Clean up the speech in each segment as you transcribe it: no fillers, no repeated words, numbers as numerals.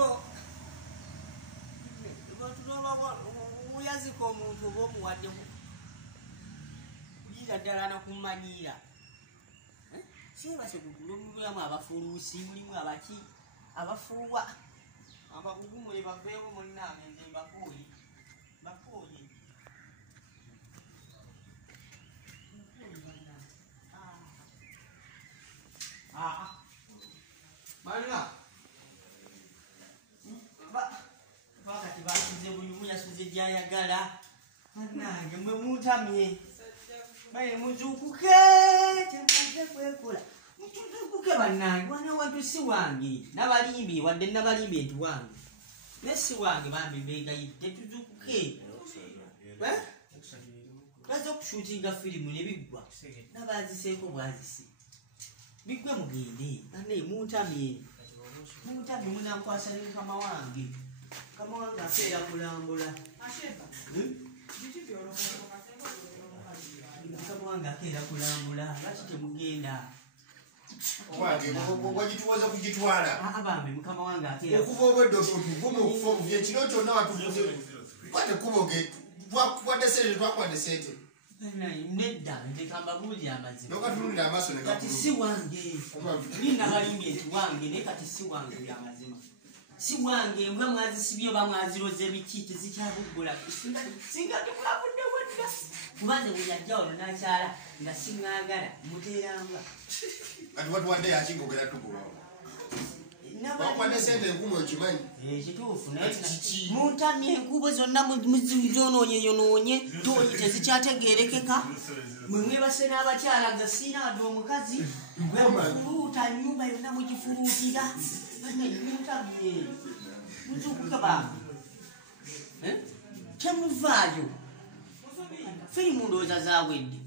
so uyazika omuntu oba omuwaddemu kulira ddala nakumanyira siebase kugulomulwamu abafuluusi mulimu abaki abafuuwa abagugumule baveewo mulinaame nze mbakooye bakooye Malina bakati basuze buli omu yasuze gyayagala nange mwe muntamye baye muzuukuke kyempanze kwekola mutuzuukuke bannange wana wantu si wange nabalimbi wadde nabalimbi nti wange naye si wange bambi mbegayidde tuzuukuke baza okushuutinga firimu ne biggwa nabaziseeko bwazisi bigwe mugende ane muntamye munankwasa ne mukama wange akeera kulambula mukama wange akeera kulambula lwaki temugenda wagituwoza kugitwala abambi mukama wange akeera okuva obwedde otuvume okufa obuvye ekiro kyonna watuvuze kwate kuboge twakuwadde sente twakuwadde sente nedda ntekamba buuli amazima nokatunulira amaaso kati si wange ninabalimbye nti wange naye kati si wange byamazima si wange embwa mwazisibye oba mwaziroze biki tezikyabuggula singa tukulabudde wedda kubanze bweyajja ono nakyala nga siŋŋangala muteeranga kati watuwadde yakinga ogera tugobawo wakuwadde sente enkumu okimanyi kituufu naye muntamye enkubo zonna zonoonyeyonoonye toyi tezikyategeerekeka mwe mwebase n'abakyala nga siina wadde omukazi mufuluuta nyumba yonna mugifuluutira muntamye muzuukuka bambi temuvaayo firimu ndowooza zaawedde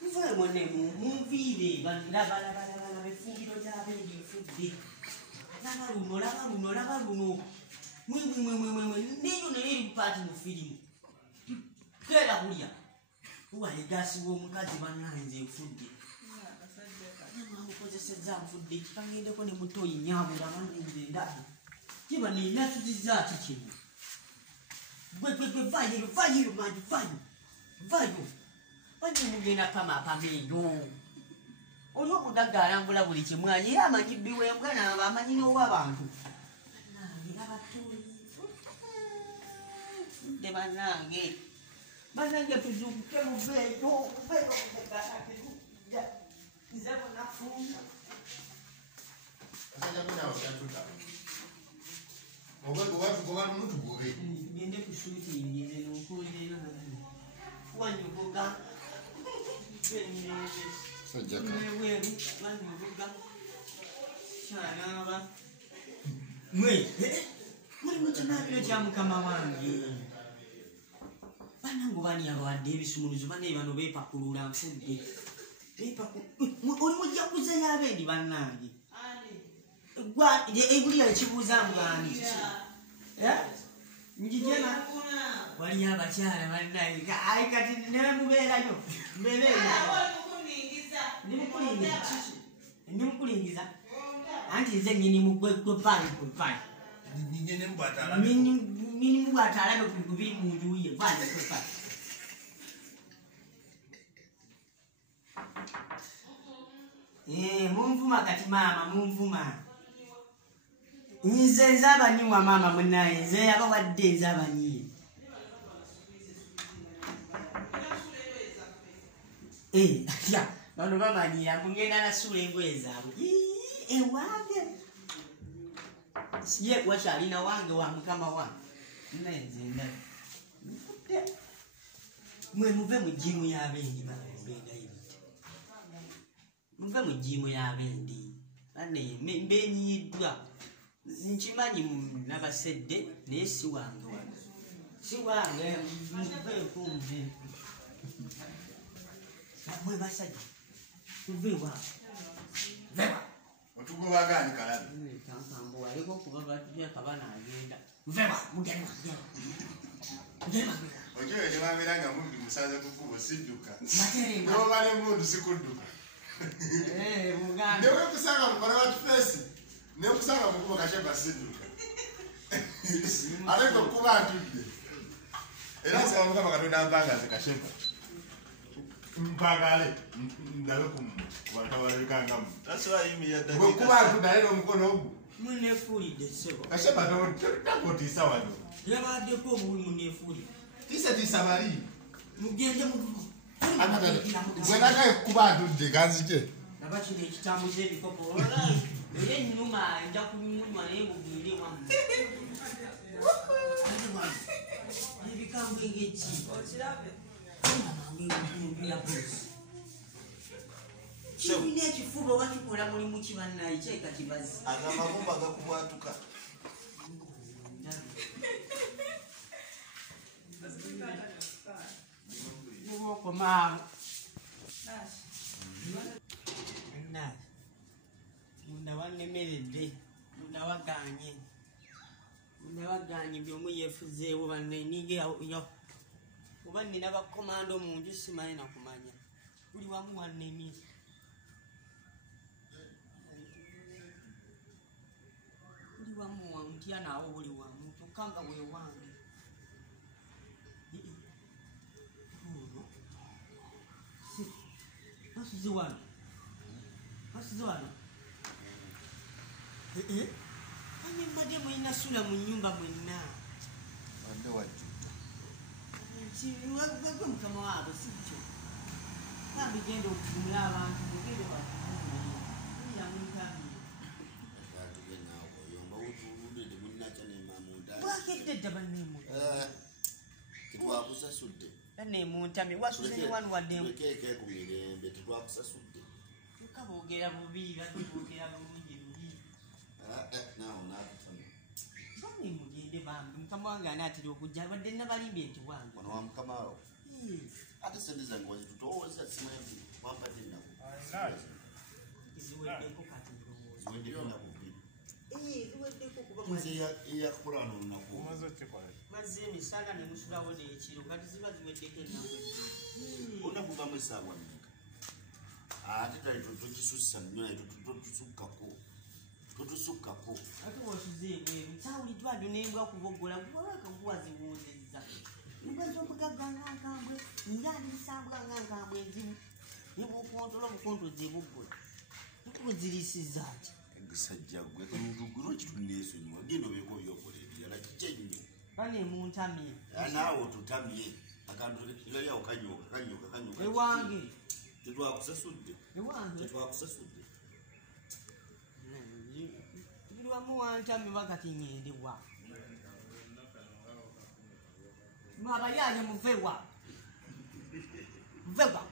muvayo mwone munviire balabalabalabala efumbiro gy'abendi efudde laba luno mwemwemwemwemwe neyo naye eri bupaati mu firimu keera kulya uwale gasiwa omukazi bannanze nfudde amukozesezza nfudde kikangendeko ne mutoyi nyabula banenze ndabi kiba nenatuziza ati kino gwegwegwe vayo mangi vayo banyemugenda pamapamenyo oli okudagga alambula buli kimwanyi era amanyi biwembwa naba amanyi n'owa abantu de bannange tuzuukuke muveeyo nze bonafunda gende kushutingi nenokulira wanjuvuga weru wanjuvuga shanaba mulimu kinabiro kya mukama wange banango bani abalwadde ebisumuluzo banaye bano beepakulula nfudde oli mujaguza yabendi bannange ebulira ekibuuza mwani njijema waliyo abakyala bannaye ayi kati nemubeerayo ndimukulingiza anti nze nyini mugwepali nini mubwatala nobigu biri munjuye pali kwepali munvuma kati maama munvuma nze nze abanyiwa maama munaye nze abawadde nze abanyiye ya bano bamanyira mugenda nasuula engoye zaabwe ewange ye wakyalina wange wa mukama wange naye nze ndabe mwe muve mu jimu y'abendi mbegayirite muve mu jimu y'abendi ane mbenyiyiddwa nkimanyi nabasedde naye si wange wano si wange muveeko muveeko mwe basajja muve wange veba otugobagani kalabi kankambuwa aleka okuba batuyakabana agenda veba mugenda ojoyo tebamera nga mundi musaze kukuba osidduka noba ne mundu sikudduka newekusanga mukola batufeesi nekusanga mukuba kasheba sidduka Ariko kuba atudde. Era saba mukama Katonda ampangaze kashepa. Mpangale ndabe ku bantu abalekanga mu. That's why you me at Bwe kuba atudde alero omukono ogwo. Munefuulidde ssebo. Kashepa takotiisa wano. Yabaddeko obuwi munefuulidde. Tiisa bali. Mugende muvugo. Bwe nagaye kuba atudde ganzije. Naba kino ekitambuza ebikopo. Olai. Era ennuma ejja kunyunywa naye bugende wamu. Ebikambwe ng'eki. Okirabe. Kirina ekifuba oba kikola mulimu kibannaye kyeka kibazi. agamagumba gakubwatuka. Okomaawo. Munda wannemeredde. Munda waganye. Munda waganye by'omu yeefuzeewo bannenige yo. Oba nina bakomando mu nju simanyi na kumanya. Buli wamu wannemye. Buli wamu wamutya naawo buli wamu. Kyokka nga bwe wange. Basuze wano. Basuze wano. Ani mbadde mulina sula mu nnyumba mwenna. Ande wajjuta. Wagwe mukama waabwe si kyo. Kambi genda okuvumula abantu mugende wakuvunaye. Yamuntabire. Bwakedde dda banneemu. Tetwakusasudde. Banneemuntamye wasuze ne wanu waddeemu. Wekeeke ku mirembe tetwakusasudde. Kyokka boogera bubi badde boogera bulungi bubi. Naawe naakutama. Banne mugende bambi mukama wange anaatera okujja badde nabalimbye nti wange. Wano wa mukama wo. Ate sente zange wazitutowooza simanyi wampadde ennaku. Ziweddeko kati ndowooza. Ziweddeko ennaku bbiri. Ziweddeko kuba Nze eyakukola wano olunaku. mazze emisala ne musulawo n'ekiro kati ziba ziweddeko ennaku ebbiri. Olunaku lubamu essaawa mmeka? Ate tali tokisussa nnyo naye totusukkako. Totusukkako. Ate wasuze ebweru kyawuliddwa ado n'embwa kuboggola gwewaka guwa ziwuuzizza. Embwa z'omugagga nga nkambwe nga ndisambwa nga nkambwe enzibu ne bw'okontola obukontozi ebuggola nkuba ziriisizza ki? Egisajja gwe kanugugula kitunneesonyiwa genda obeeko byokola ebirala kiki ennyo. Banneemuntamye. Naawe otutamye akantu laliawo kanyoka. Ewange. Tetwakusasudde. Ewange. Tetwakusasudde. Buli wamu wantamye bakati ngende wa. Mwabayaaye muvewa. Muvewa.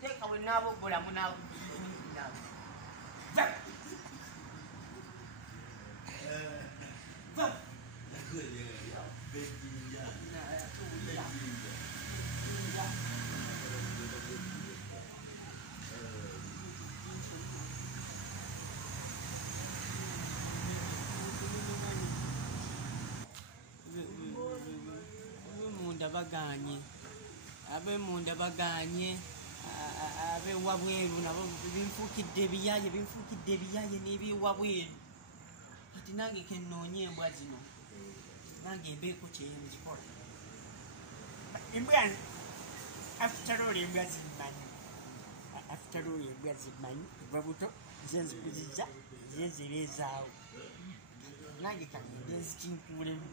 Teka we naaboggola munaabuuza. Vewa. Vewa. Ab'emunda baganye ab'ewabweru nabo binfuukidde ebiyaaye n'ebyewabweru. Kati nange kennoonye embwa zino nange embeeko kyenzikola. Embwa after all embwa zimanyi kuva buto ze nzikuzizza ze nzibeezaawo nange kagende nzikinkuulemu.